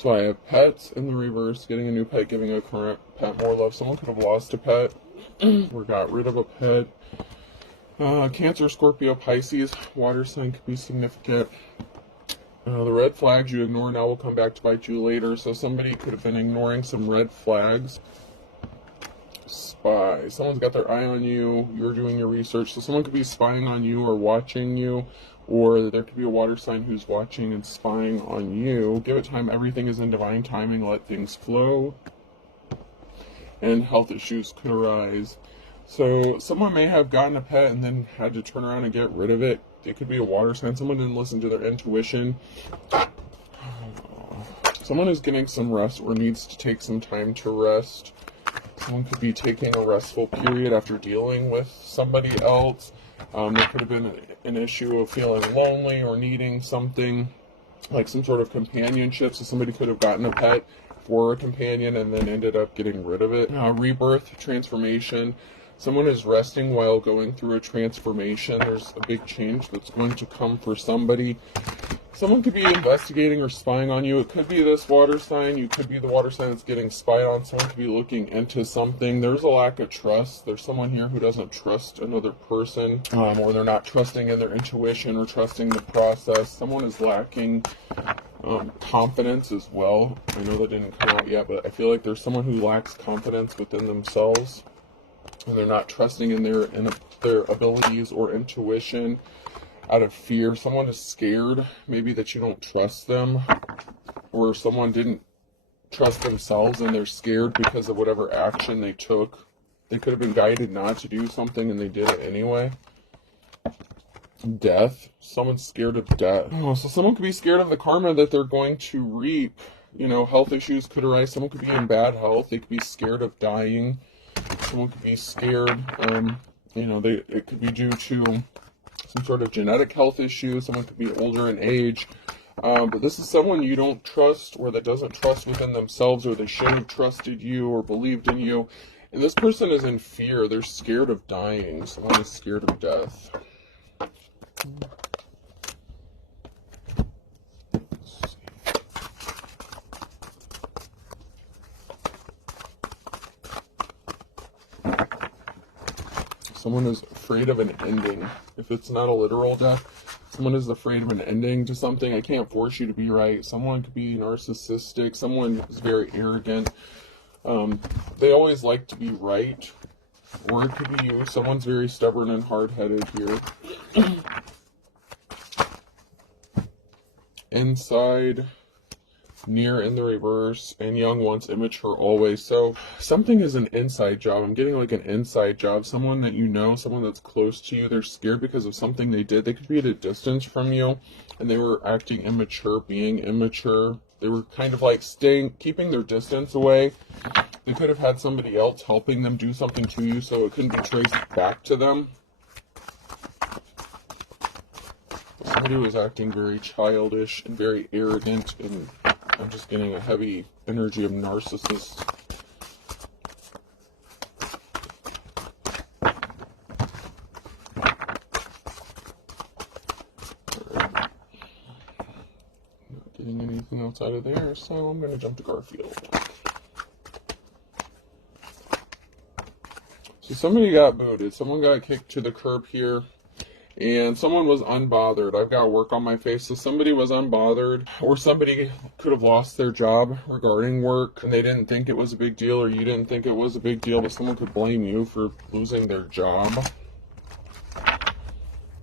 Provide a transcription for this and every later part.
So I have pets in the reverse, getting a new pet, giving a current pet more love. Someone could have lost a pet or got rid of a pet. Cancer, Scorpio, Pisces, water sign could be significant. The red flags you ignore now will come back to bite you later. So somebody could have been ignoring some red flags. Spy. Someone's got their eye on you. You're doing your research. So someone could be spying on you or watching you. Or there could be a water sign who's watching and spying on you. Give it time. Everything is in divine timing. Let things flow. And health issues could arise. So someone may have gotten a pet and then had to turn around and get rid of it. It could be a water sign. Someone didn't listen to their intuition. Someone is getting some rest or needs to take some time to rest. Someone could be taking a restful period after dealing with somebody else. There could have been an issue of feeling lonely or needing something like some sort of companionship. So somebody could have gotten a pet for a companion and then ended up getting rid of it. Rebirth, transformation. Someone is resting while going through a transformation. There's a big change that's going to come for somebody. Someone could be investigating or spying on you. It could be this water sign. You could be the water sign that's getting spied on. Someone could be looking into something. There's a lack of trust. There's someone here who doesn't trust another person, or they're not trusting in their intuition or trusting the process. Someone is lacking confidence as well. I know that didn't come out yet, but I feel like there's someone who lacks confidence within themselves, and they're not trusting in their abilities or intuition. Out of fear. Someone is scared, maybe that you don't trust them, or someone didn't trust themselves and they're scared because of whatever action they took. They could have been guided not to do something and they did it anyway. Death. Someone's scared of death. Oh, so someone could be scared of the karma that they're going to reap. You know, health issues could arise. Someone could be in bad health. They could be scared of dying. Someone could be scared. It could be due to some sort of genetic health issue. Someone could be older in age. But this is someone you don't trust, or that doesn't trust within themselves, or they should have trusted you or believed in you. And this person is in fear. They're scared of dying. Someone is scared of death. Someone is afraid of an ending. If it's not a literal death, someone is afraid of an ending to something. I can't force you to be right. Someone could be narcissistic. Someone is very arrogant. They always like to be right. Or it could be you. Someone's very stubborn and hard-headed here. Inside, near in the reverse, and young once, immature always. So something is an inside job. I'm getting like an inside job. Someone that you know, someone that's close to you, they're scared because of something they did. They could be at a distance from you and they were acting immature, being immature. They were kind of like keeping their distance away. They could have had somebody else helping them do something to you, so it couldn't be traced back to them. Somebody was acting very childish and very arrogant, and I'm just getting a heavy energy of narcissist. Alright. Not getting anything else out of there, so I'm going to jump to Garfield. So somebody got booted. Someone got kicked to the curb here. And someone was unbothered. I've got work on my face. So somebody was unbothered, or somebody could have lost their job regarding work and they didn't think it was a big deal, or you didn't think it was a big deal, but someone could blame you for losing their job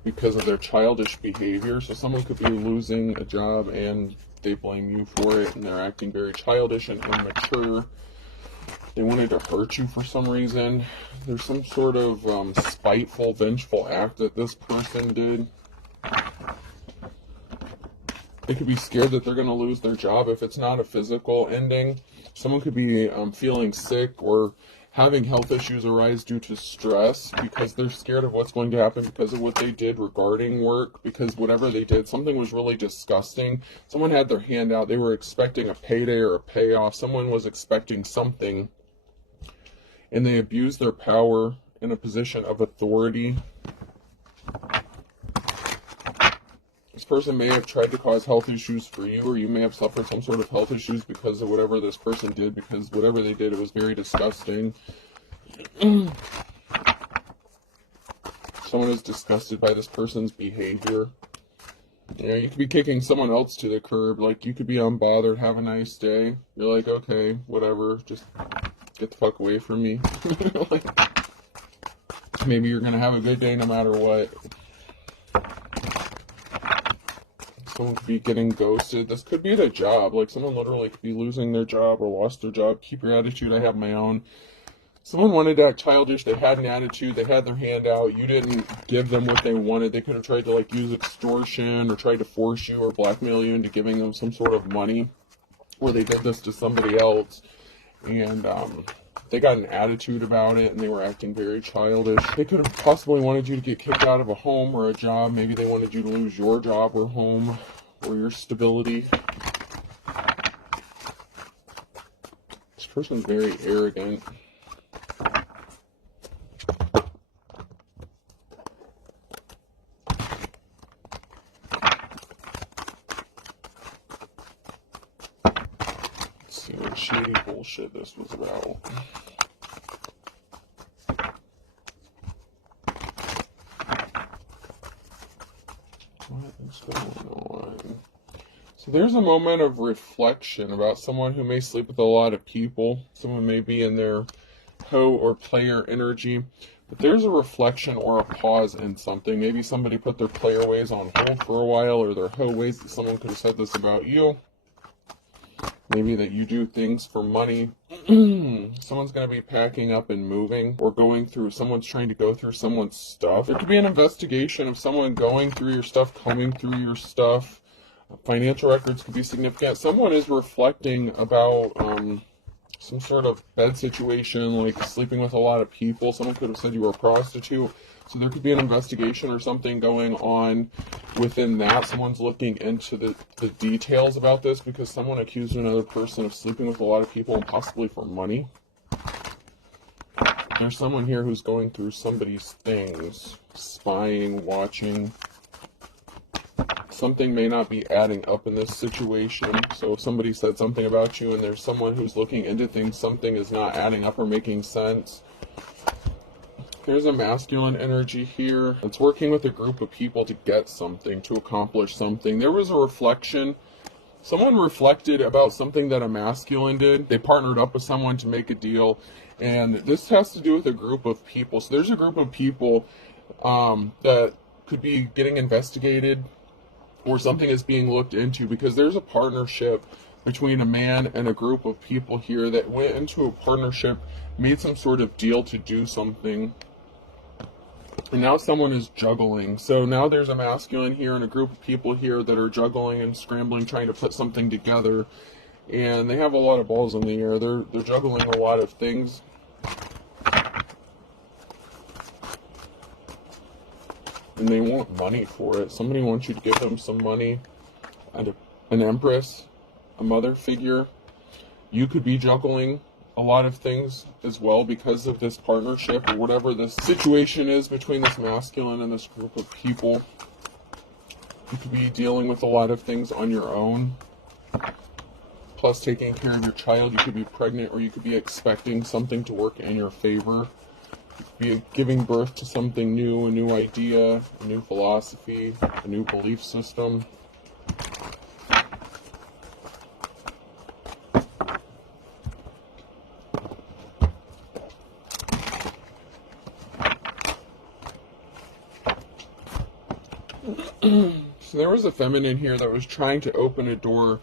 because of their childish behavior. So someone could be losing a job and they blame you for it, and they're acting very childish and immature. They wanted to hurt you for some reason. There's some sort of spiteful, vengeful act that this person did. They could be scared that they're going to lose their job if it's not a physical ending. Someone could be feeling sick or having health issues arise due to stress because they're scared of what's going to happen because of what they did regarding work, because whatever they did, something was really disgusting. Someone had their hand out. They were expecting a payday or a payoff. Someone was expecting something, and they abused their power in a position of authority. This person may have tried to cause health issues for you, or you may have suffered some sort of health issues because of whatever this person did, because whatever they did, it was very disgusting. Someone is disgusted by this person's behavior. You know, you could be kicking someone else to the curb. Like, you could be unbothered, have a nice day. You're like, okay, whatever, just get the fuck away from me. Like, maybe you're going to have a good day no matter what. Someone could be getting ghosted. This could be at a job. Like, someone literally could be losing their job or lost their job. Keep your attitude, I have my own. Someone wanted to act childish. They had an attitude. They had their hand out. You didn't give them what they wanted. They could have tried to, like, use extortion or tried to force you or blackmail you into giving them some sort of money. Or they did this to somebody else. And they got an attitude about it, and they were acting very childish. They could have possibly wanted you to get kicked out of a home or a job. Maybe they wanted you to lose your job or home or your stability. This person's very arrogant. See what shady bullshit this was about. What is going on? So there's a moment of reflection about someone who may sleep with a lot of people. Someone may be in their hoe or player energy. But there's a reflection or a pause in something. Maybe somebody put their player ways on hold for a while, or their hoe ways. Someone could have said this about you. Maybe that you do things for money. Someone's going to be packing up and moving, or going through, someone's trying to go through someone's stuff. There could be an investigation of someone going through your stuff, combing through your stuff. Financial records could be significant. Someone is reflecting about some sort of bed situation, like sleeping with a lot of people. Someone could have said you were a prostitute. So there could be an investigation or something going on within that. Someone's looking into the details about this, because someone accused another person of sleeping with a lot of people and possibly for money. There's someone here who's going through somebody's things, spying, watching. Something may not be adding up in this situation. So if somebody said something about you and there's someone who's looking into things, something is not adding up or making sense. There's a masculine energy here. It's working with a group of people to get something, to accomplish something. There was a reflection. Someone reflected about something that a masculine did. They partnered up with someone to make a deal. And this has to do with a group of people. So there's a group of people that could be getting investigated, or something is being looked into, because there's a partnership between a man and a group of people here that went into a partnership, made some sort of deal to do something. And now someone is juggling. So now there's a masculine here and a group of people here that are juggling and scrambling, trying to put something together. And they have a lot of balls in the air. They're juggling a lot of things. And they want money for it. Somebody wants you to give them some money. And an empress, a mother figure. You could be juggling a lot of things as well because of this partnership, or whatever this situation is between this masculine and this group of people. You could be dealing with a lot of things on your own, plus taking care of your child. You could be pregnant, or you could be expecting something to work in your favor. You could be giving birth to something new, a new idea, a new philosophy, a new belief system. So there was a feminine here that was trying to open a door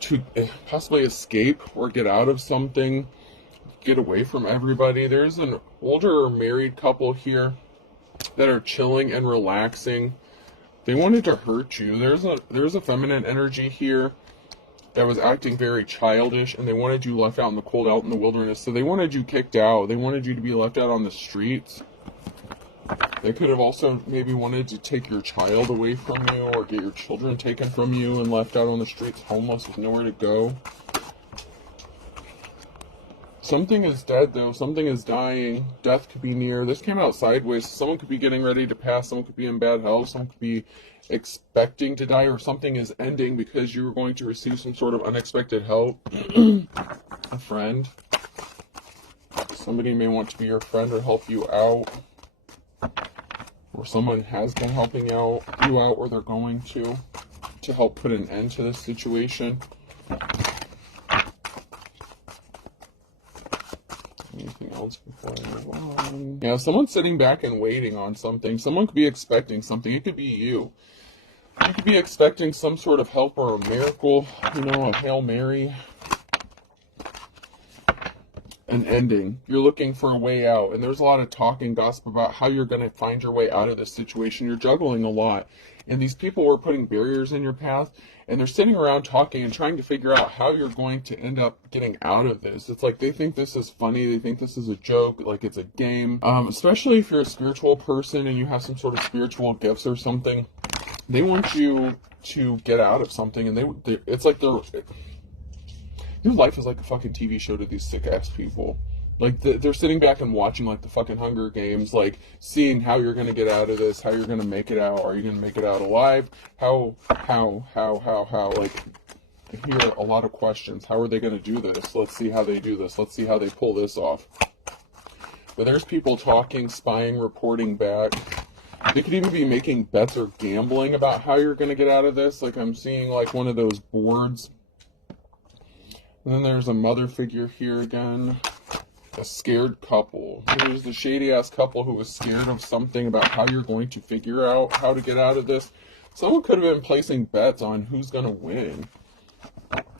to possibly escape or get out of something, get away from everybody. There's an older married couple here that are chilling and relaxing. They wanted to hurt you. There's a feminine energy here that was acting very childish, and they wanted you left out in the cold, out in the wilderness. So they wanted you kicked out. They wanted you to be left out on the streets. They could have also maybe wanted to take your child away from you, or get your children taken from you and left out on the streets, homeless with nowhere to go. Something is dead, though. Something is dying. Death could be near. This came out sideways. Someone could be getting ready to pass. Someone could be in bad health. Someone could be expecting to die, or something is ending because you were going to receive some sort of unexpected help. A friend. Somebody may want to be your friend or help you out. Or someone has been helping you out, or they're going to help put an end to this situation. Anything else before I move on? Yeah, someone's sitting back and waiting on something. Someone could be expecting something. It could be you. You could be expecting some sort of help or a miracle, a Hail Mary. An ending. You're looking for a way out, and there's a lot of talk and gossip about how you're going to find your way out of this situation. You're juggling a lot, and these people were putting barriers in your path, and they're sitting around talking and trying to figure out how you're going to end up getting out of this. It's like they think this is funny, they think this is a joke, like it's a game. Especially if you're a spiritual person and you have some sort of spiritual gifts or something, they want you to get out of something, and it's like your life is like a fucking TV show to these sick ass people. Like they're sitting back and watching like the fucking Hunger Games, like seeing how you're gonna get out of this, how you're gonna make it out. Are you gonna make it out alive? How? Like I hear a lot of questions. How are they gonna do this? Let's see how they do this. Let's see how they pull this off. But there's people talking, spying, reporting back. They could even be making bets or gambling about how you're gonna get out of this. Like I'm seeing like one of those boards. And then there's a mother figure here again. A scared couple. Here's the shady ass couple who was scared of something about how you're going to figure out how to get out of this. Someone could have been placing bets on who's going to win.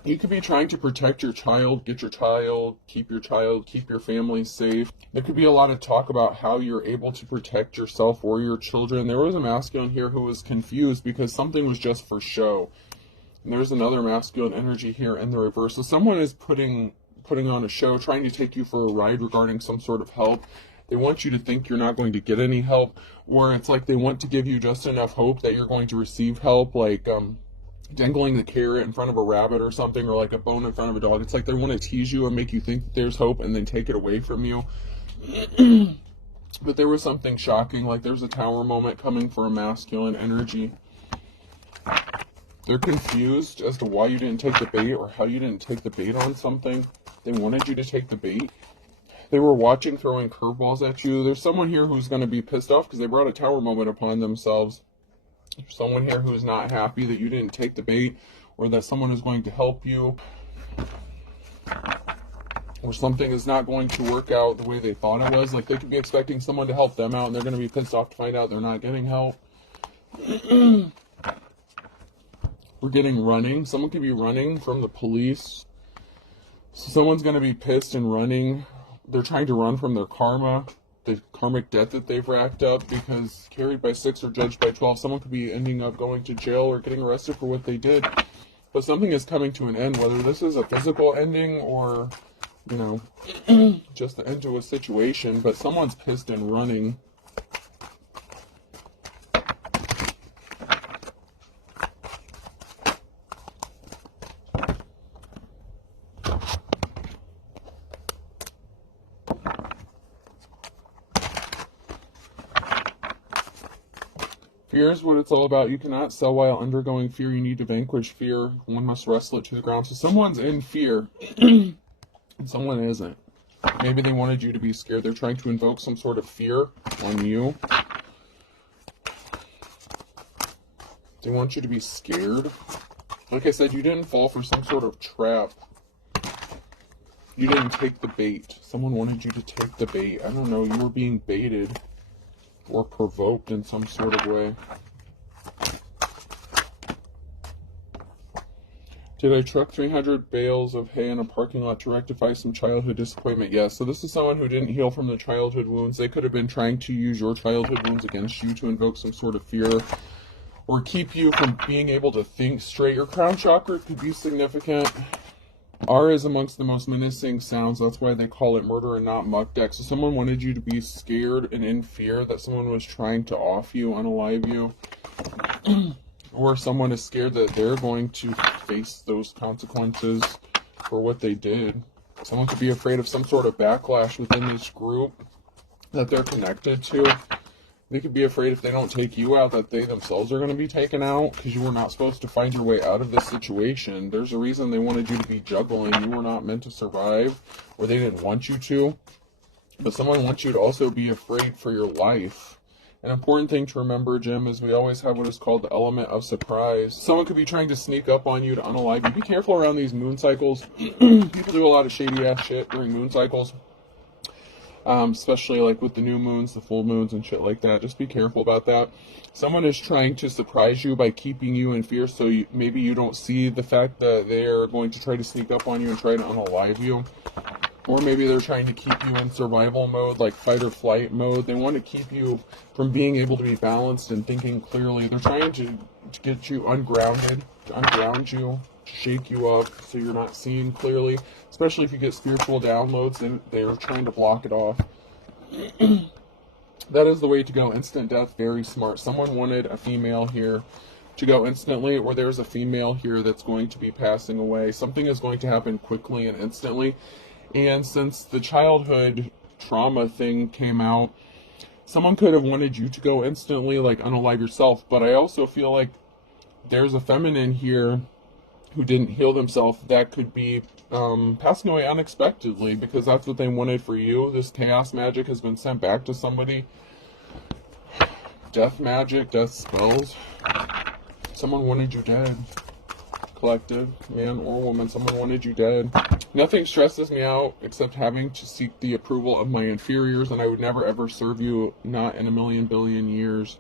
You could be trying to protect your child, get your child, keep your family safe. There could be a lot of talk about how you're able to protect yourself or your children. There was a masculine here who was confused because something was just for show. And there's another masculine energy here in the reverse. So someone is putting on a show, trying to take you for a ride regarding some sort of help. They want you to think you're not going to get any help, or it's like they want to give you just enough hope that you're going to receive help, like dangling the carrot in front of a rabbit or something, or like a bone in front of a dog. It's like they want to tease you and make you think that there's hope and then take it away from you. But there was something shocking, like there's a tower moment coming for a masculine energy. They're confused as to why you didn't take the bait or how you didn't take the bait on something. They wanted you to take the bait. They were watching, throwing curveballs at you. There's someone here who's going to be pissed off because they brought a tower moment upon themselves. There's someone here who's not happy that you didn't take the bait, or that someone is going to help you, or something is not going to work out the way they thought it was. Like they could be expecting someone to help them out, and they're going to be pissed off to find out they're not getting help. We're getting running. Someone could be running from the police. So someone's going to be pissed and running. They're trying to run from their karma, the karmic debt that they've racked up, because carried by 6 or judged by 12. Someone could be ending up going to jail or getting arrested for what they did. But something is coming to an end, whether this is a physical ending or, just the end to a situation. But someone's pissed and running. Fear is what it's all about. You cannot sell while undergoing fear. You need to vanquish fear. One must wrestle it to the ground. So someone's in fear, and someone isn't. Maybe they wanted you to be scared. They're trying to invoke some sort of fear on you. They want you to be scared. Like I said, you didn't fall for some sort of trap. You didn't take the bait. Someone wanted you to take the bait. I don't know. You were being baited. Or provoked in some sort of way. Did I truck 300 bales of hay in a parking lot to rectify some childhood disappointment? Yes. So this is someone who didn't heal from the childhood wounds. They could have been trying to use your childhood wounds against you to invoke some sort of fear, or keep you from being able to think straight. Your crown chakra could be significant. R is amongst the most menacing sounds. That's why they call it murder and not muck deck. So someone wanted you to be scared and in fear that someone was trying to off you, unalive you. Or someone is scared that they're going to face those consequences for what they did. Someone could be afraid of some sort of backlash within this group that they're connected to. They could be afraid if they don't take you out that they themselves are going to be taken out because you were not supposed to find your way out of this situation. There's a reason they wanted you to be juggling. You were not meant to survive, or they didn't want you to. But someone wants you to also be afraid for your life. An important thing to remember, Jim, is we always have what is called the element of surprise. Someone could be trying to sneak up on you to unalive you. Be careful around these moon cycles. People do a lot of shady ass shit during moon cycles. Especially like with the new moons, the full moons and shit like that. Just be careful about that. Someone is trying to surprise you by keeping you in fear, so maybe you don't see the fact that they're going to try to sneak up on you and try to unalive you. Or maybe they're trying to keep you in survival mode, like fight or flight mode. They want to keep you from being able to be balanced and thinking clearly. They're trying to get you ungrounded, to unground you, shake you up so you're not seeing clearly, especially if you get spiritual downloads. They're trying to block it off. That is the way to go. Instant death, very smart. Someone wanted a female here to go instantly, or there's a female here that's going to be passing away. Something is going to happen quickly and instantly. And since the childhood trauma thing came out, someone could have wanted you to go instantly, like unalive yourself. But I also feel like there's a feminine here who didn't heal themselves that could be passing away unexpectedly, because that's what they wanted for you. This chaos magic has been sent back to somebody. Death magic, death spells. Someone wanted you dead. Collective, man or woman, someone wanted you dead. Nothing stresses me out except having to seek the approval of my inferiors, and I would never ever serve you, not in a million billion years.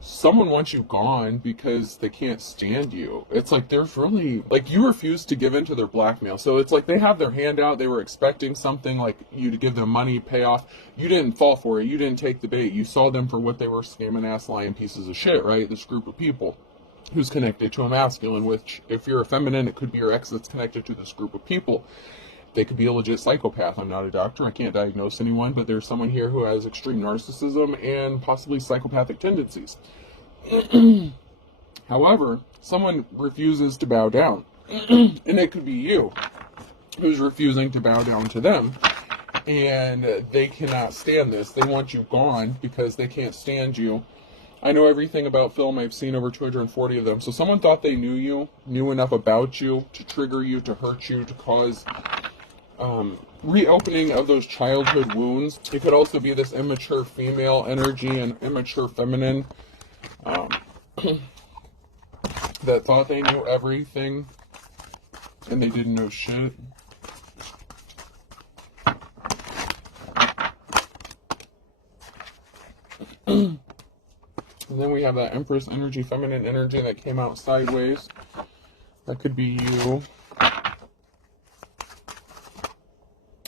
Someone wants you gone because they can't stand you. It's like there's really, like, you refuse to give in to their blackmail. So it's like they have their hand out. They were expecting something like you to give them money, payoff. You didn't fall for it. You didn't take the bait. You saw them for what they were, scamming ass lying pieces of shit, right? This group of people who's connected to a masculine, which if you're a feminine, it could be your ex that's connected to this group of people. They could be a legit psychopath. I'm not a doctor. I can't diagnose anyone, but there's someone here who has extreme narcissism and possibly psychopathic tendencies. However, someone refuses to bow down. And it could be you who's refusing to bow down to them. And they cannot stand this. They want you gone because they can't stand you. I know everything about film. I've seen over 240 of them. So someone thought they knew you, knew enough about you to trigger you, to hurt you, to cause reopening of those childhood wounds. It could also be this immature female energy and immature feminine that thought they knew everything and they didn't know shit. And then we have that Empress energy, feminine energy that came out sideways. That could be you.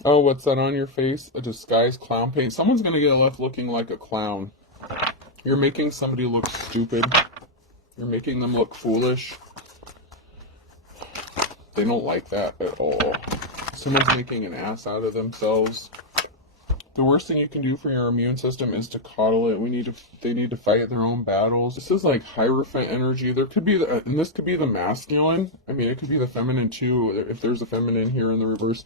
Oh, what's that on your face? A disguised clown paint. Someone's going to get left looking like a clown. You're making somebody look stupid. You're making them look foolish. They don't like that at all. Someone's making an ass out of themselves. The worst thing you can do for your immune system is to coddle it. They need to fight their own battles. This is like Hierophant energy. There could be, and this could be the masculine. I mean, it could be the feminine too, if there's a feminine here in the reverse.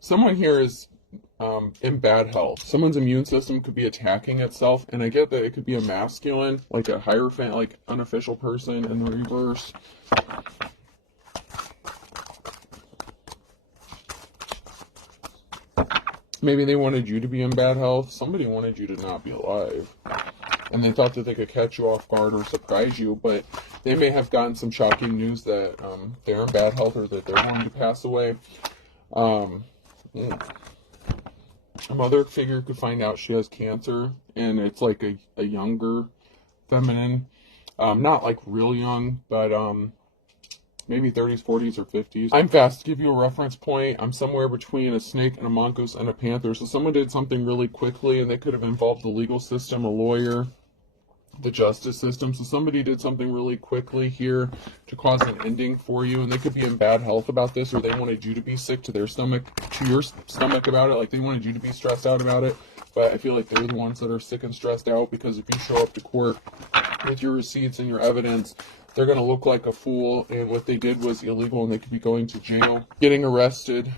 Someone here is in bad health. Someone's immune system could be attacking itself, and I get that it could be a masculine, like a Hierophant, like unofficial person in the reverse. Maybe they wanted you to be in bad health. Somebody wanted you to not be alive. And they thought that they could catch you off guard or surprise you, but they may have gotten some shocking news that they're in bad health or that they're going to pass away. A mother figure could find out she has cancer, and it's like a younger feminine. Not like real young, but maybe 30s, 40s, or 50s. I'm fast. To give you a reference point, I'm somewhere between a snake and a mongoose and a panther. So someone did something really quickly, and they could have involved the legal system, a lawyer, the justice system. So somebody did something really quickly here to cause an ending for you, and they could be in bad health about this, or they wanted you to be sick to their stomach, to your stomach about it. Like they wanted you to be stressed out about it. But I feel like they're the ones that are sick and stressed out, because if you show up to court with your receipts and your evidence, they're going to look like a fool, and what they did was illegal, and they could be going to jail, getting arrested,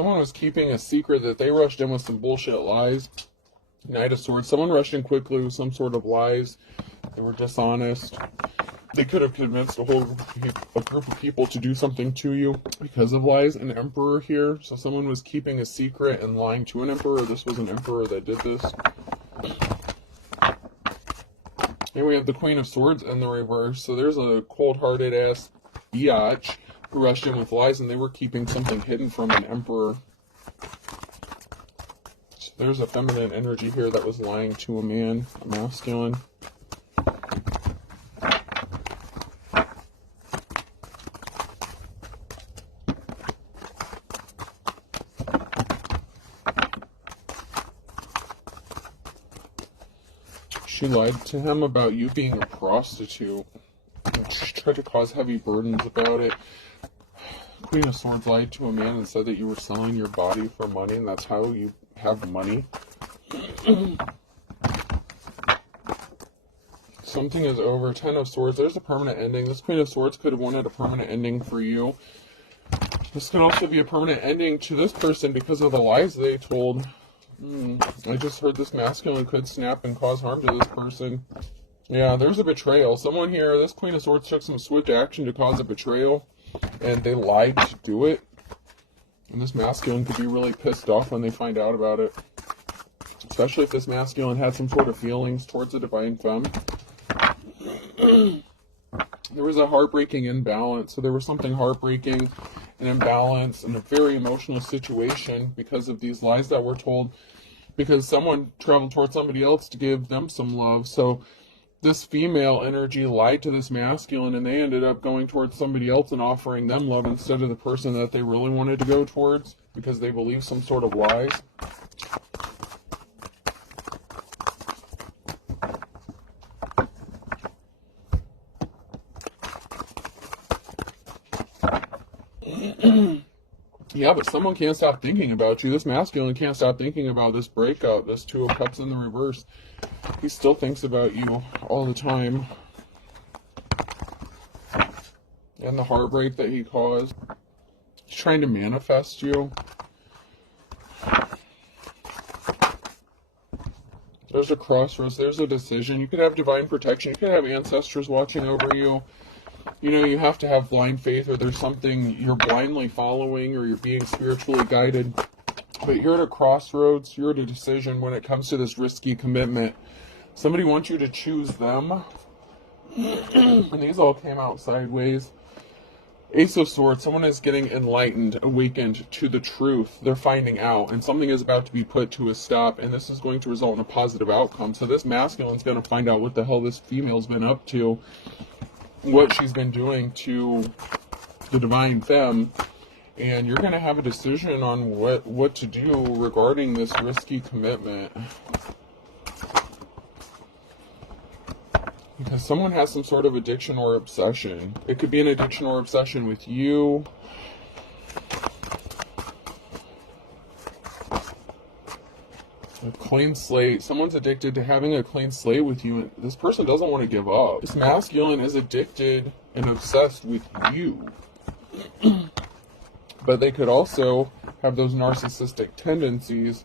someone was keeping a secret that they rushed in with some bullshit lies. Knight of Swords. Someone rushed in quickly with some sort of lies. They were dishonest. They could have convinced a group of people to do something to you because of lies. An Emperor here. So someone was keeping a secret and lying to an Emperor. This was an Emperor that did this. And we have the Queen of Swords in the reverse. So there's a cold-hearted ass biatch who rushed in with lies, and they were keeping something hidden from an Emperor. So there's a feminine energy here that was lying to a man, a masculine. She lied to him about you being a prostitute. She tried to cause heavy burdens about it. Queen of Swords lied to a man and said that you were selling your body for money, and that's how you have money. Something is over. Ten of Swords. There's a permanent ending. This Queen of Swords could have wanted a permanent ending for you. This could also be a permanent ending to this person because of the lies they told. I just heard this masculine could snap and cause harm to this person. Yeah, there's a betrayal. Someone here, this Queen of Swords took some swift action to cause a betrayal, and they lied to do it. And this masculine could be really pissed off when they find out about it. Especially if this masculine had some sort of feelings towards a divine femme. There was a heartbreaking imbalance. So there was something heartbreaking, an imbalance, and a very emotional situation because of these lies that were told. Because someone traveled towards somebody else to give them some love. So this female energy lied to this masculine, and they ended up going towards somebody else and offering them love instead of the person that they really wanted to go towards because they believed some sort of lies. Yeah, but someone can't stop thinking about you. This masculine can't stop thinking about this breakup, this Two of Cups in the reverse. He still thinks about you all the time. And the heartbreak that he caused. He's trying to manifest you. There's a crossroads. There's a decision. You could have divine protection. You could have ancestors watching over you. You know, you have to have blind faith, or there's something you're blindly following, or you're being spiritually guided. But you're at a crossroads. You're at a decision when it comes to this risky commitment. Somebody wants you to choose them. And these all came out sideways. Ace of Swords. Someone is getting enlightened, awakened to the truth. They're finding out, and something is about to be put to a stop, and this is going to result in a positive outcome. So this masculine's going to find out what the hell this female's been up to, what she's been doing to the divine femme, and you're going to have a decision on what to do regarding this risky commitment. Because someone has some sort of addiction or obsession. It could be an addiction or obsession with you. A clean slate. Someone's addicted to having a clean slate with you, and this person doesn't want to give up. This masculine is addicted and obsessed with you. But they could also have those narcissistic tendencies.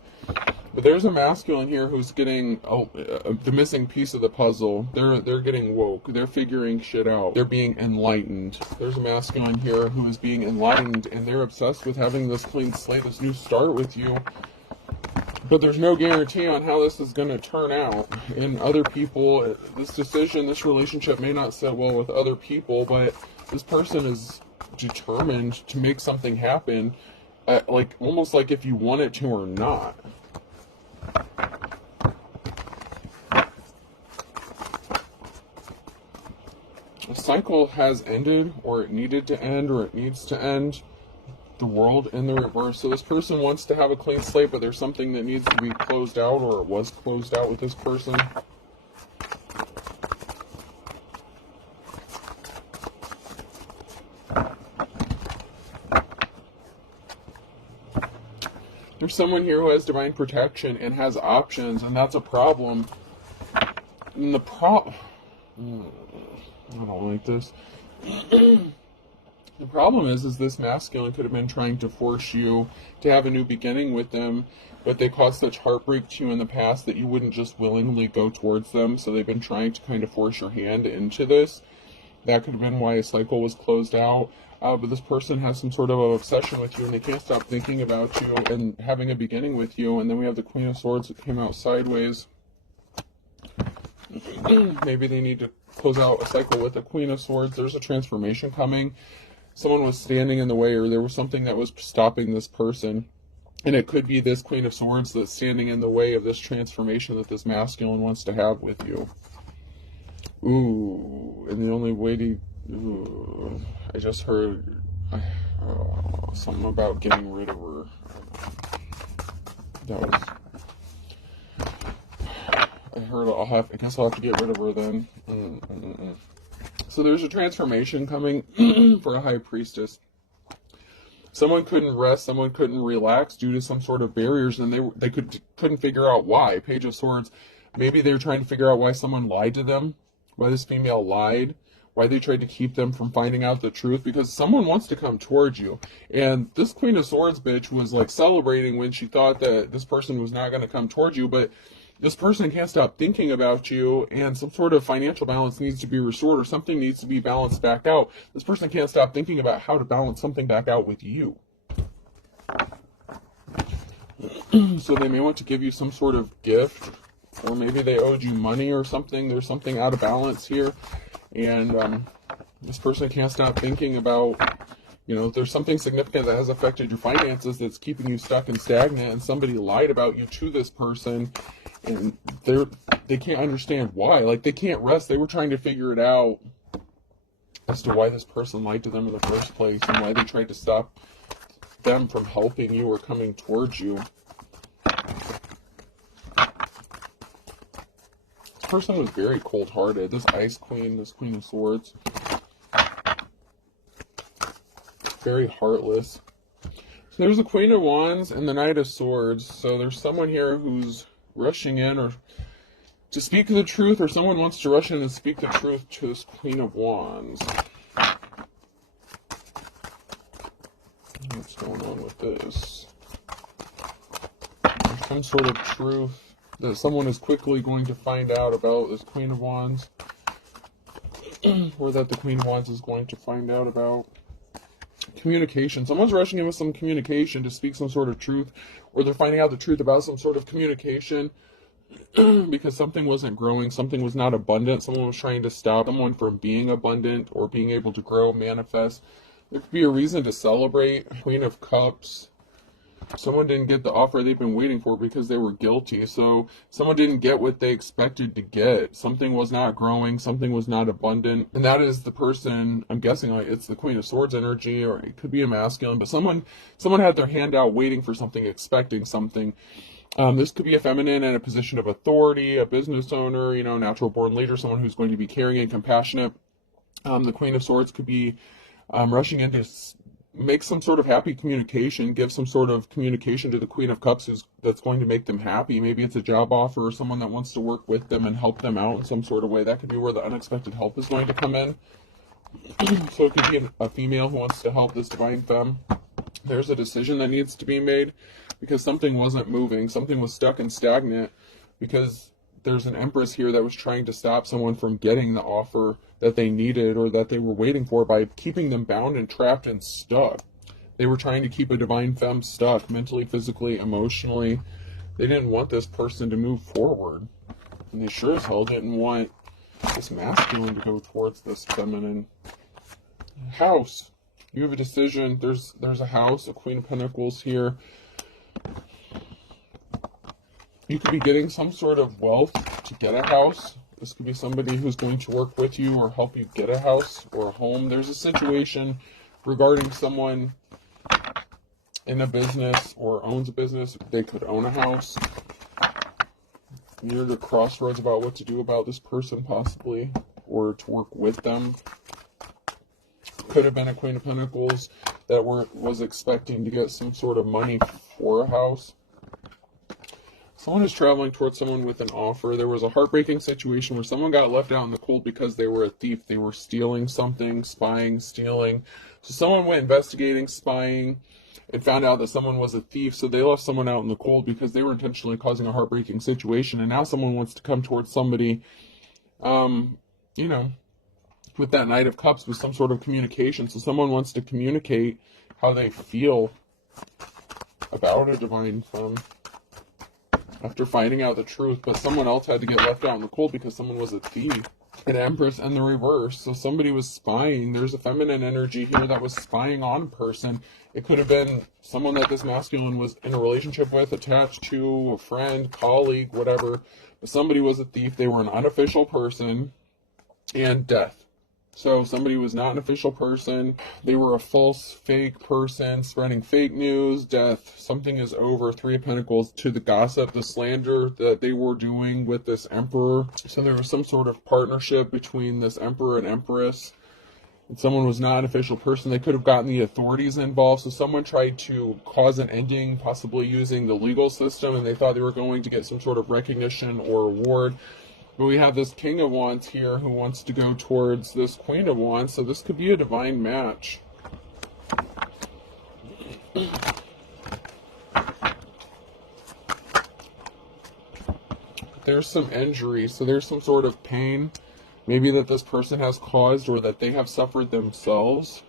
But there's a masculine here who's getting the missing piece of the puzzle. They're getting woke. They're figuring shit out. They're being enlightened. There's a masculine here who is being enlightened, and they're obsessed with having this clean slate, this new start with you. But there's no guarantee on how this is going to turn out. And other people, this decision, this relationship may not sit well with other people, but this person is determined to make something happen, like almost like if you want it to or not. A cycle has ended, or it needed to end, or it needs to end. The World in the reverse. So this person wants to have a clean slate, but there's something that needs to be closed out, or it was closed out with this person. There's someone here who has divine protection and has options, and that's a problem. And the I don't like this. The problem is this masculine could have been trying to force you to have a new beginning with them, but they caused such heartbreak to you in the past that you wouldn't just willingly go towards them. So they've been trying to kind of force your hand into this. That could have been why a cycle was closed out. But this person has some sort of obsession with you, and they can't stop thinking about you and having a beginning with you. And then we have the Queen of Swords that came out sideways. Maybe they need to close out a cycle with the Queen of Swords. There's a transformation coming. Someone was standing in the way, or there was something that was stopping this person. And it could be this Queen of Swords that's standing in the way of this transformation that this masculine wants to have with you. Ooh, and the only way to... Ooh, I just heard something about getting rid of her. That was... I heard I guess I'll have to get rid of her then. So there's a transformation coming for a high priestess. Someone couldn't rest, someone couldn't relax due to some sort of barriers, and they couldn't figure out why. Page of Swords, maybe they were trying to figure out why someone lied to them, why this female lied, why they tried to keep them from finding out the truth, because someone wants to come towards you. And this Queen of Swords bitch was like celebrating when she thought that this person was not going to come towards you, but this person can't stop thinking about you, and some sort of financial balance needs to be restored, or something needs to be balanced back out. This person can't stop thinking about how to balance something back out with you. So they may want to give you some sort of gift, or maybe they owed you money or something. There's something out of balance here, and this person can't stop thinking about, there's something significant that has affected your finances that's keeping you stuck and stagnant, and somebody lied about you to this person, and they can't understand why. Like, they can't rest. They were trying to figure it out as to why this person lied to them in the first place, and why they tried to stop them from helping you or coming towards you. This person was very cold-hearted. This Ice Queen, this Queen of Swords, very heartless. So there's the Queen of Wands and the Knight of Swords. So there's someone here who's rushing in or to speak the truth, or someone wants to rush in and speak the truth to this Queen of Wands. What's going on with this? There's some sort of truth that someone is quickly going to find out about this Queen of Wands, or that the Queen of Wands is going to find out about. Communication. Someone's rushing in with some communication to speak some sort of truth, or they're finding out the truth about some sort of communication because something wasn't growing, something was not abundant, someone was trying to stop someone from being abundant or being able to grow, manifest. There could be a reason to celebrate. Queen of Cups. Someone didn't get the offer they've been waiting for because they were guilty. So someone didn't get what they expected to get. Something was not growing. Something was not abundant. And that is the person, I'm guessing it's the Queen of Swords energy, or it could be a masculine, but someone had their hand out waiting for something, expecting something. This could be a feminine in a position of authority, a business owner, natural born leader, someone who's going to be caring and compassionate. The Queen of Swords could be rushing in to make some sort of happy communication, give some sort of communication to the Queen of Cups that's going to make them happy. Maybe it's a job offer, or someone that wants to work with them and help them out in some sort of way. That could be where the unexpected help is going to come in. So it could be a female who wants to help this divine femme. There's a decision that needs to be made because something wasn't moving. Something was stuck and stagnant because there's an Empress here that was trying to stop someone from getting the offer that they needed or that they were waiting for by keeping them bound and trapped and stuck. They were trying to keep a divine femme stuck mentally, physically, emotionally. They didn't want this person to move forward. And they sure as hell didn't want this masculine to go towards this feminine. House. You have a decision. There's a house, a Queen of Pentacles here. You could be getting some sort of wealth to get a house. This could be somebody who's going to work with you or help you get a house or a home. There's a situation regarding someone in a business or owns a business. They could own a house. You're at a crossroads about what to do about this person, possibly, or to work with them. Could have been a Queen of Pentacles that was expecting to get some sort of money for a house. Someone is traveling towards someone with an offer. There was a heartbreaking situation where someone got left out in the cold because they were a thief. They were stealing something, spying, stealing. So someone went investigating, spying, and found out that someone was a thief, so they left someone out in the cold because they were intentionally causing a heartbreaking situation, and now someone wants to come towards somebody, you know, with that Knight of Cups with some sort of communication. So someone wants to communicate how they feel about a divine femme after finding out the truth, but someone else had to get left out in the cold because someone was a thief. An Empress and the reverse. So somebody was spying. There's a feminine energy here that was spying on a person. It could have been someone that this masculine was in a relationship with, attached to, a friend, colleague, whatever. But somebody was a thief. They were an unofficial person. And death. So somebody was not an official person. They were a false, fake person spreading fake news. Death. Something is over. Three of Pentacles to the gossip, the slander that they were doing with this Emperor. So there was some sort of partnership between this Emperor and Empress. And someone was not an official person. They could have gotten the authorities involved. So someone tried to cause an ending, possibly using the legal system, and they thought they were going to get some sort of recognition or award. But we have this King of Wands here who wants to go towards this Queen of Wands, so this could be a divine match. There's some injury, so there's some sort of pain, maybe that this person has caused or that they have suffered themselves.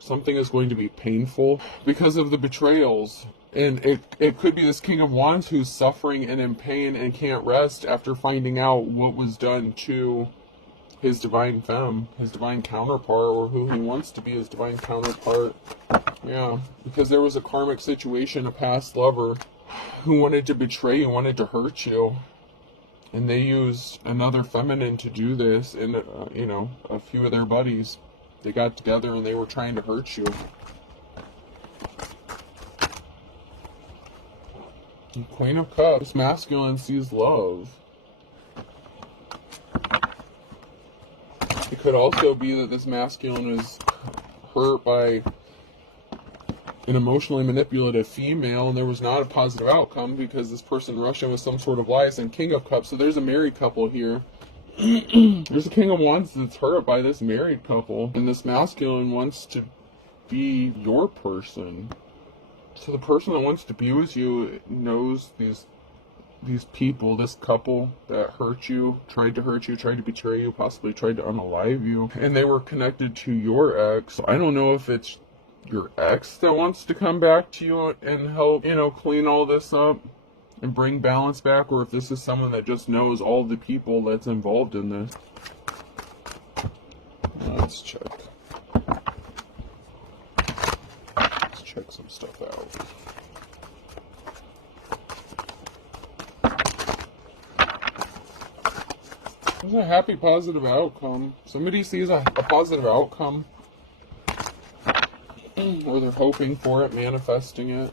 Something is going to be painful because of the betrayals. And it could be this King of Wands who's suffering and in pain and can't rest after finding out what was done to his divine femme, his divine counterpart, or who he wants to be his divine counterpart. Yeah, because there was a karmic situation, a past lover who wanted to betray you, wanted to hurt you. And they used another feminine to do this, and, you know, a few of their buddies. They got together and they were trying to hurt you. Queen of Cups. This masculine sees love. It could also be that this masculine is hurt by an emotionally manipulative female, and there was not a positive outcome because this person rushed in with some sort of lies. And King of Cups. So there's a married couple here. There's a King of Wands that's hurt by this married couple, and this masculine wants to be your person. So the person that wants to be with you knows these people, this couple that hurt you, tried to betray you, possibly tried to unalive you, and they were connected to your ex. So I don't know if it's your ex that wants to come back to you and help, you know, clean all this up and bring balance back, or if this is someone that just knows all the people that's involved in this. Let's check. Check some stuff out. There's a happy, positive outcome. Somebody sees a positive outcome, or they're hoping for it, manifesting it.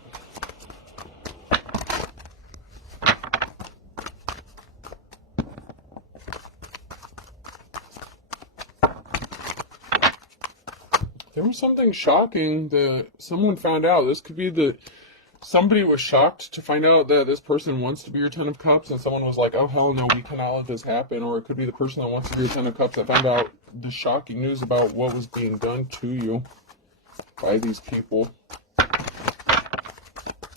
There was something shocking that someone found out. This could be that somebody was shocked to find out that this person wants to be your Ten of Cups, and someone was like, oh, hell no, we cannot let this happen. Or it could be the person that wants to be your Ten of Cups that found out the shocking news about what was being done to you by these people.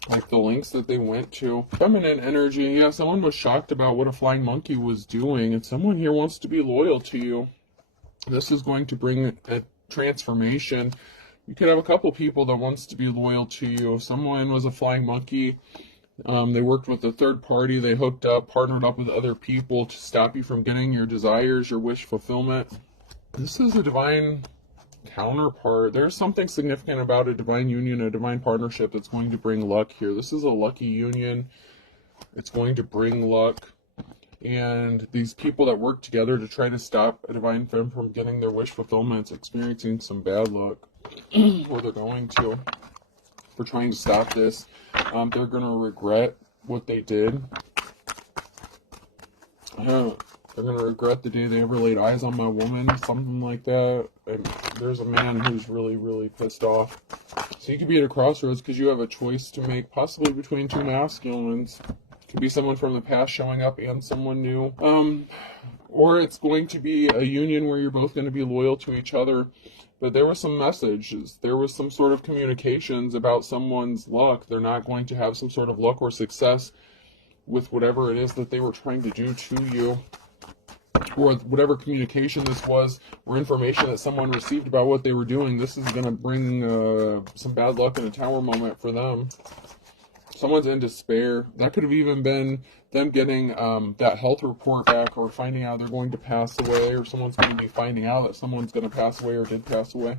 Like the lengths that they went to. Feminine energy, yeah, someone was shocked about what a flying monkey was doing, and someone here wants to be loyal to you. This is going to bring a transformation. You could have a couple people that wants to be loyal to you. If someone was a flying monkey, they worked with a third party, they hooked up, partnered up with other people to stop you from getting your desires, your wish fulfillment. This is a divine counterpart. There's something significant about a divine union, a divine partnership that's going to bring luck here. This is a lucky union. It's going to bring luck. And these people that work together to try to stop a divine femme from getting their wish fulfillment, experiencing some bad luck, or they're going to, for trying to stop this. They're going to regret what they did. They're going to regret the day they ever laid eyes on my woman, something like that. And there's a man who's really, really pissed off. So you could be at a crossroads because you have a choice to make, possibly between two masculines. Could be someone from the past showing up and someone new. or it's going to be a union where you're both going to be loyal to each other. But there was some messages, there was some sort of communications about someone's luck. They're not going to have some sort of luck or success with whatever it is that they were trying to do to you, or whatever communication this was, or information that someone received about what they were doing. This is going to bring some bad luck in a tower moment for them. Someone's in despair. That could have even been them getting that health report back, or finding out they're going to pass away, or someone's going to be finding out that someone's going to pass away or did pass away.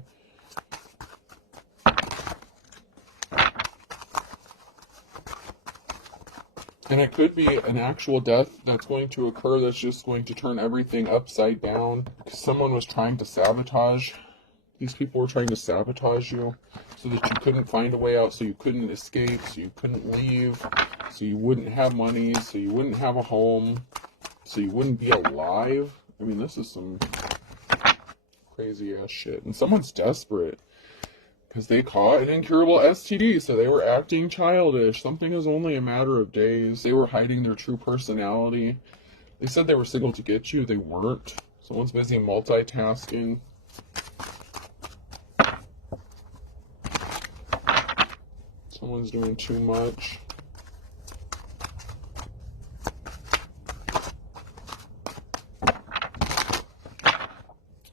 And it could be an actual death that's going to occur that's just going to turn everything upside down, because someone was trying to sabotage. These people were trying to sabotage you so that you couldn't find a way out, so you couldn't escape, so you couldn't leave, so you wouldn't have money, so you wouldn't have a home, so you wouldn't be alive. I mean, this is some crazy ass shit. And someone's desperate because they caught an incurable STD, so they were acting childish. Something is only a matter of days. They were hiding their true personality. They said they were single to get you. They weren't. Someone's busy multitasking. Someone's doing too much.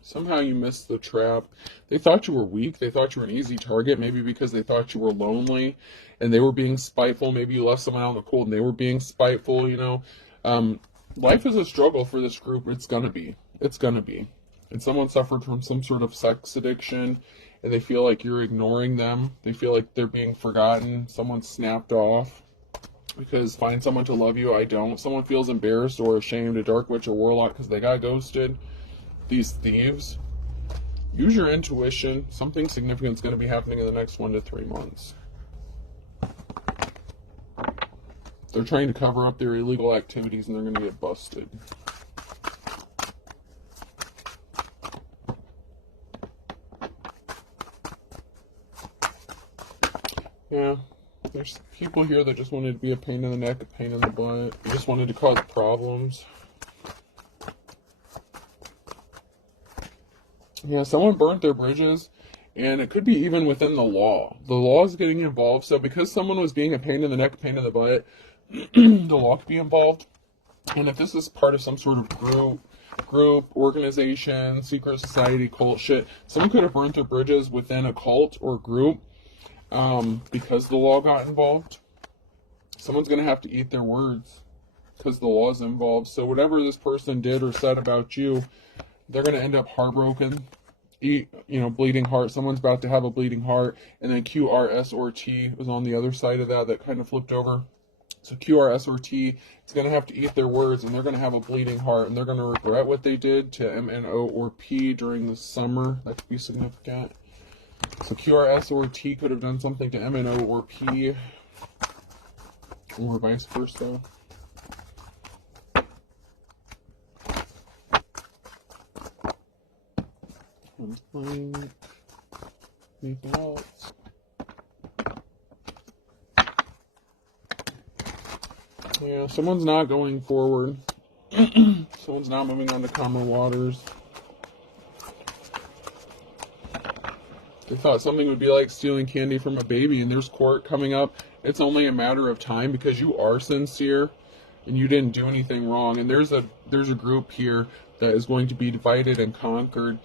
Somehow you missed the trap. They thought you were weak. They thought you were an easy target, maybe because they thought you were lonely and they were being spiteful. Maybe you left someone out in the cold and they were being spiteful, you know. Life is a struggle for this group. It's going to be. It's going to be. And someone suffered from some sort of sex addiction, and they feel like you're ignoring them. They feel like they're being forgotten. Someone snapped off. Because find someone to love you, I don't. Someone feels embarrassed or ashamed, a dark witch or warlock, because they got ghosted. These thieves. Use your intuition. Something significant is going to be happening in the next 1 to 3 months. They're trying to cover up their illegal activities, and they're going to get busted. Yeah, there's people here that just wanted to be a pain in the neck, a pain in the butt. They just wanted to cause problems. Yeah, someone burnt their bridges, and it could be even within the law. The law is getting involved, so because someone was being a pain in the neck, a pain in the butt, the law could be involved. And if this is part of some sort of group, organization, secret society, cult shit, someone could have burnt their bridges within a cult or group. Because the law got involved. Someone's going to have to eat their words because the law is involved. So whatever this person did or said about you, they're going to end up heartbroken, bleeding heart. Someone's about to have a bleeding heart. And then Q, R, S, or T was on the other side of that kind of flipped over. So Q, R, S, or T is going to have to eat their words, and they're going to have a bleeding heart, and they're going to regret what they did to M, N, O, or P during the summer. That could be significant. So Q, R, S, or T could have done something to M, N, O, or P, or vice versa. Anything else? Yeah, someone's not going forward. Someone's not moving on to calmer waters. They thought something would be like stealing candy from a baby, and there's court coming up. It's only a matter of time because you are sincere and you didn't do anything wrong. And there's a group here that is going to be divided and conquered.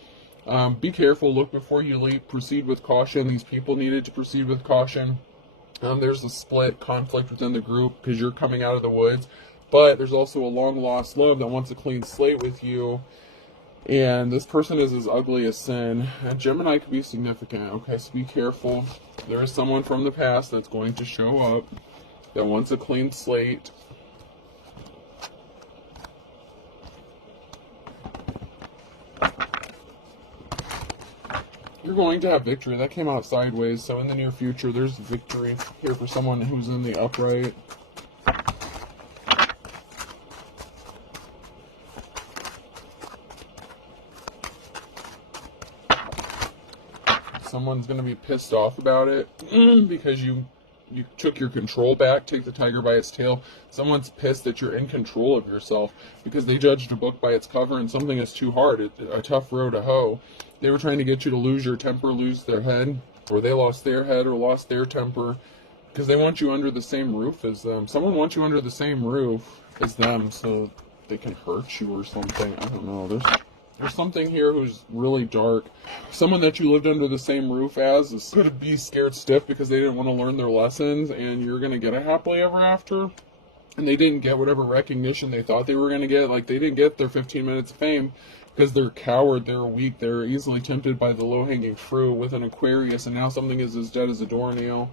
Be careful, look before you leap, proceed with caution. These people needed to proceed with caution. There's a split conflict within the group because you're coming out of the woods, but there's also a long lost love that wants a clean slate with you. And this person is as ugly as sin. And Gemini could be significant, okay? So be careful. There is someone from the past that's going to show up that wants a clean slate. You're going to have victory. That came out sideways. So in the near future, there's victory here for someone who's in the upright. Someone's going to be pissed off about it because you you took your control back. Take the tiger by its tail. Someone's pissed that you're in control of yourself because they judged a book by its cover, and something is too hard, a tough row to hoe. They were trying to get you to lose your temper, lose their head, or they lost their head or lost their temper, because they want you under the same roof as them. Someone wants you under the same roof as them so they can hurt you or something. I don't know. There's something here who's really dark. Someone that you lived under the same roof as is going to be scared stiff because they didn't want to learn their lessons, and you're going to get a happily ever after. And they didn't get whatever recognition they thought they were going to get. Like, they didn't get their 15 minutes of fame because they're coward, they're weak, they're easily tempted by the low-hanging fruit with an Aquarius, and now something is as dead as a doornail.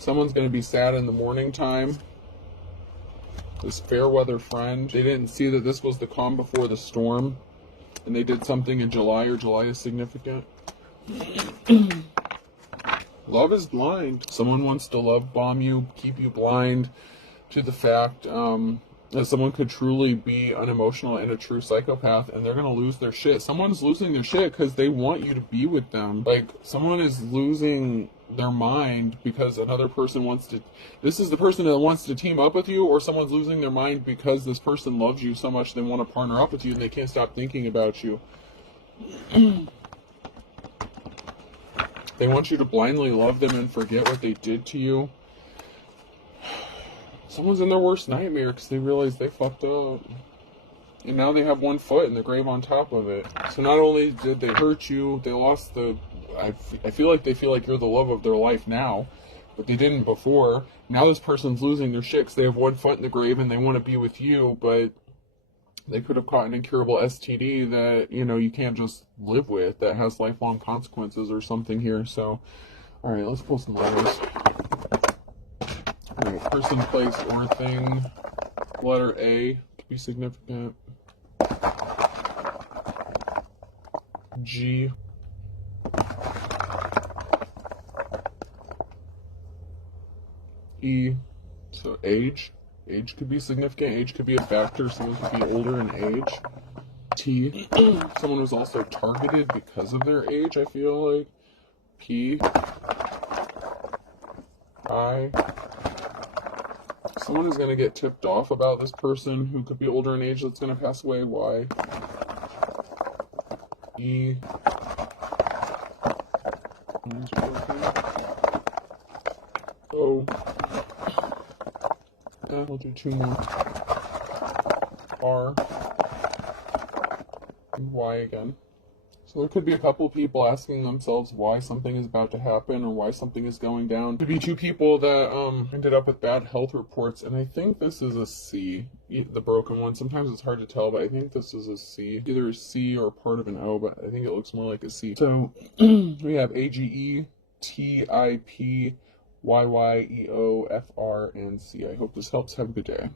Someone's going to be sad in the morning time. This fair weather friend, they didn't see that this was the calm before the storm, and they did something in July, or July is significant. Love is blind. Someone wants to love bomb you, keep you blind to the fact that someone could truly be unemotional and a true psychopath, and they're going to lose their shit. Someone's losing their shit because they want you to be with them. Like, someone is losing their mind because another person wants to... This is the person that wants to team up with you, or someone's losing their mind because this person loves you so much they want to partner up with you and they can't stop thinking about you. They want you to blindly love them and forget what they did to you. Someone's in their worst nightmare because they realize they fucked up. And now they have one foot in the grave on top of it. So not only did they hurt you, they lost the... I feel like they feel like you're the love of their life now, but they didn't before. Now this person's losing their shit because they have one foot in the grave and they want to be with you, but they could have caught an incurable STD that, you know, you can't just live with, that has lifelong consequences or something here. So, alright, let's pull some letters. Alright, person, place, or thing. Letter A could be significant. G. E. So age. Age could be significant. Age could be a factor. Someone could be older in age. T. Someone was also targeted because of their age, I feel like. P. I. Someone is going to get tipped off about this person who could be older in age that's going to pass away. Y. E. O. We'll do two more. R. And Y again. So there could be a couple people asking themselves why something is about to happen or why something is going down. Could be two people that ended up with bad health reports, and I think this is a C, the broken one. Sometimes it's hard to tell, but I think this is a C. Either a C or part of an O, but I think it looks more like a C. So we have AGE, TIP, YYEO, FR, and C. I hope this helps. Have a good day.